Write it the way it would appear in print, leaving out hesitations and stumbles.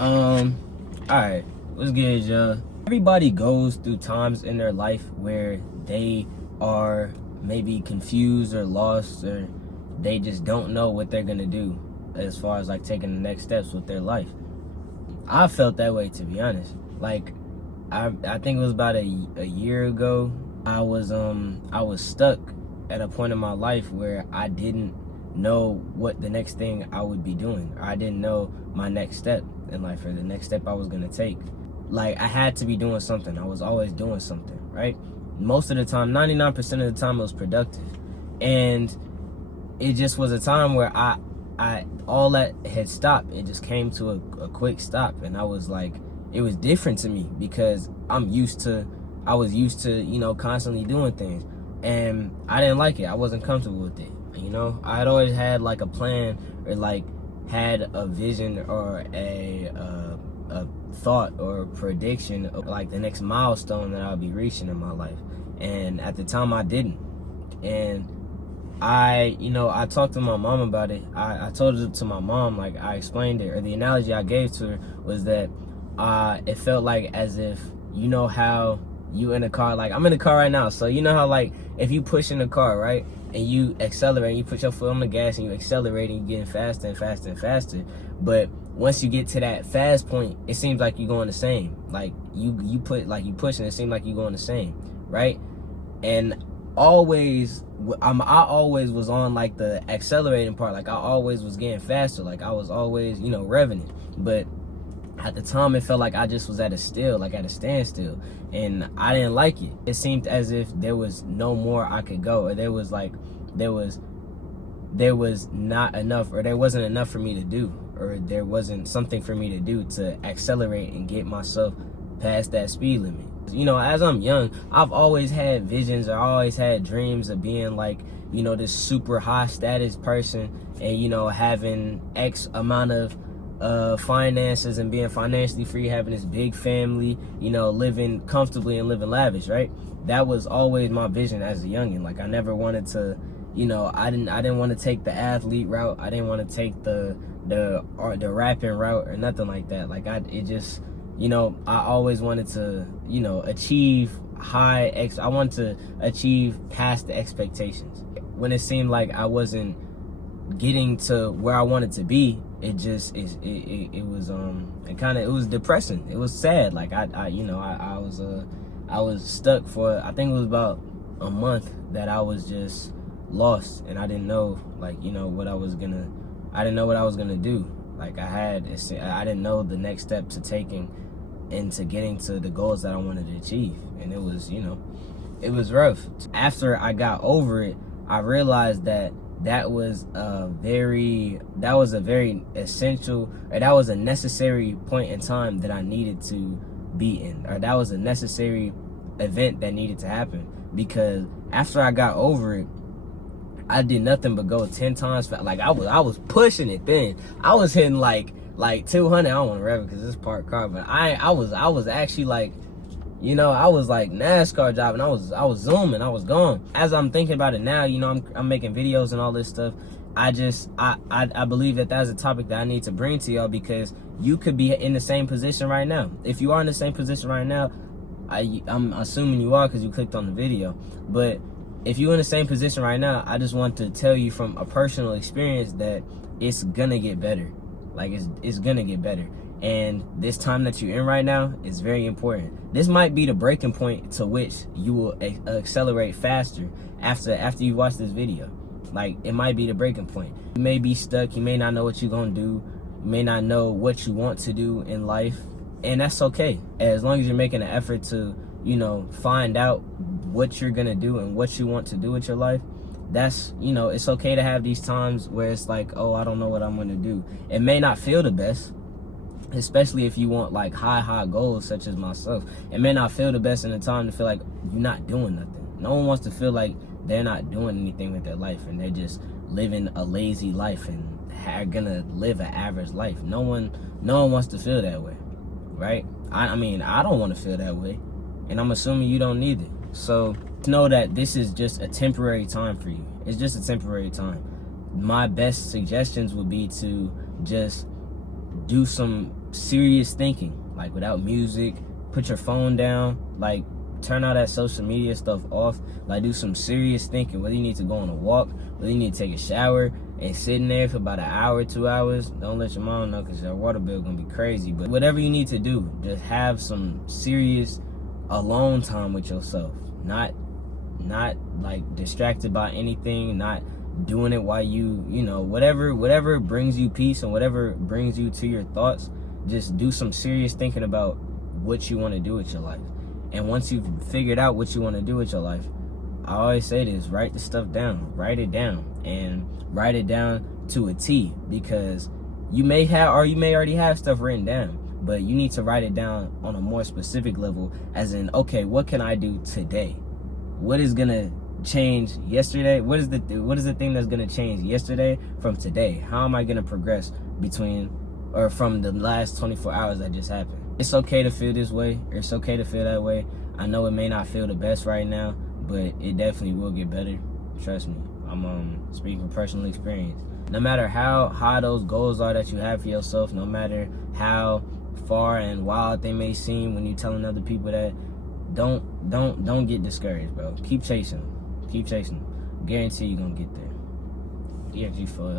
Alright, what's good, y'all? Everybody goes through times in their life where they are maybe confused or lost, or they just don't know what they're gonna do as far as like taking the next steps with their life. I felt that way, to be honest. Like, I think it was about a year ago. I was stuck at a point in my life where I didn't know what the next thing I would be doing, or I didn't know my next step in life, or the next step I was gonna take. Like, I had to be doing something. I was always doing something, right? Most of the time, 99% of the time, it was productive. And it just was a time where I all that had stopped. It just came to a quick stop. And I was like, it was different to me because I was used to, you know, constantly doing things. And I didn't like it. I wasn't comfortable with it. You know, I'd always had like a plan, or like had a vision, or a thought or prediction of like the next milestone that I'll be reaching in my life. And at the time I didn't. And I talked to my mom about it. I told it to my mom, like I explained it, or the analogy I gave to her was that it felt like as if, you know how you in a car, like I'm in a car right now, so you know how like if you push in the car, right, and you accelerate, and you put your foot on the gas and you accelerate and you're getting faster and faster and faster, but once you get to that fast point, it seems like you're going the same. Like you push and it seems like you're going the same, right? And I always was on like the accelerating part. Like I always was getting faster. Like I was always, you know, revving it. But at the time, it felt like I just was at a standstill, and I didn't like it. It seemed as if there was no more I could go, or there was not enough, or there wasn't enough for me to do, or there wasn't something for me to do to accelerate and get myself past that speed limit. You know, as I'm young, I've always had visions, or always had dreams of being like, you know, this super high status person, and, you know, having X amount of finances and being financially free, having this big family, you know, living comfortably and living lavish, right? That was always my vision as a youngin'. Like I never wanted to, you know, I didn't want to take the athlete route. I didn't want to take the rapping route or nothing like that. Like you know, I always wanted to, you know, achieve I wanted to achieve past the expectations. When it seemed like I wasn't getting to where I wanted to be, it was depressing. It was sad. Like I was stuck for, I think it was about a month that I was just lost, and I didn't know, like, you know, what I was gonna do. Like I didn't know the next step to taking into getting to the goals that I wanted to achieve. And it was, you know, it was rough. After I got over it, I realized that was a very essential, or that was a necessary point in time that I needed to be in, or that was a necessary event that needed to happen. Because after I got over it, I did nothing but go 10 times fast. Like I was pushing it then. I was hitting like 200. I don't want to rev it because it's parked car, but I was actually like, you know, I was like NASCAR driving. I was zooming. I was going. As I'm thinking about it now, you know, I'm making videos and all this stuff. I believe that that's a topic that I need to bring to y'all, because you could be in the same position right now. If you are in the same position right now, I'm assuming you are because you clicked on the video. But if you're in the same position right now, I just want to tell you from a personal experience that it's gonna get better. Like it's gonna get better. And this time that you're in right now is very important. This might be the breaking point to which you will accelerate faster after you watch this video. Like, it might be the breaking point. You may be stuck. You may not know what you're gonna do. You may not know what you want to do in life. And that's okay. As long as you're making an effort to, you know, find out what you're gonna do and what you want to do with your life. That's, you know, it's okay to have these times where it's like, oh, I don't know what I'm gonna do. It may not feel the best, especially if you want like high goals, such as myself. It may not feel the best in the time to feel like you're not doing nothing. No one wants to feel like they're not doing anything with their life, and they're just living a lazy life and are gonna live an average life. No one wants to feel that way, right? I mean, I don't want to feel that way, and I'm assuming you don't either. So know that this is just a temporary time for you. It's just a temporary time. My best suggestions would be to just do some serious thinking, like without music. Put your phone down, like turn all that social media stuff off, like do some serious thinking. Whether you need to go on a walk, whether you need to take a shower and sit in there for about an hour, 2 hours. Don't let your mom know, because your water bill gonna be crazy. But whatever you need to do, just have some serious alone time with yourself. Not like distracted by anything, not doing it while you know, whatever brings you peace and whatever brings you to your thoughts. Just do some serious thinking about what you want to do with your life. And once you've figured out what you want to do with your life, I always say this: write the stuff down, write it down, and write it down to a T, because you may already have stuff written down, but you need to write it down on a more specific level, as in, okay, what can I do today? What is gonna change yesterday? What is the thing that's gonna change yesterday from today? How am I gonna progress from the last 24 hours that just happened? It's okay to feel this way, or it's okay to feel that way. I know it may not feel the best right now, but it definitely will get better. Trust me. I'm speaking from personal experience. No matter how high those goals are that you have for yourself, no matter how far and wild they may seem when you're telling other people that, don't get discouraged, bro. Keep chasing them. Keep chasing them. Guarantee you're gonna get there. EXG for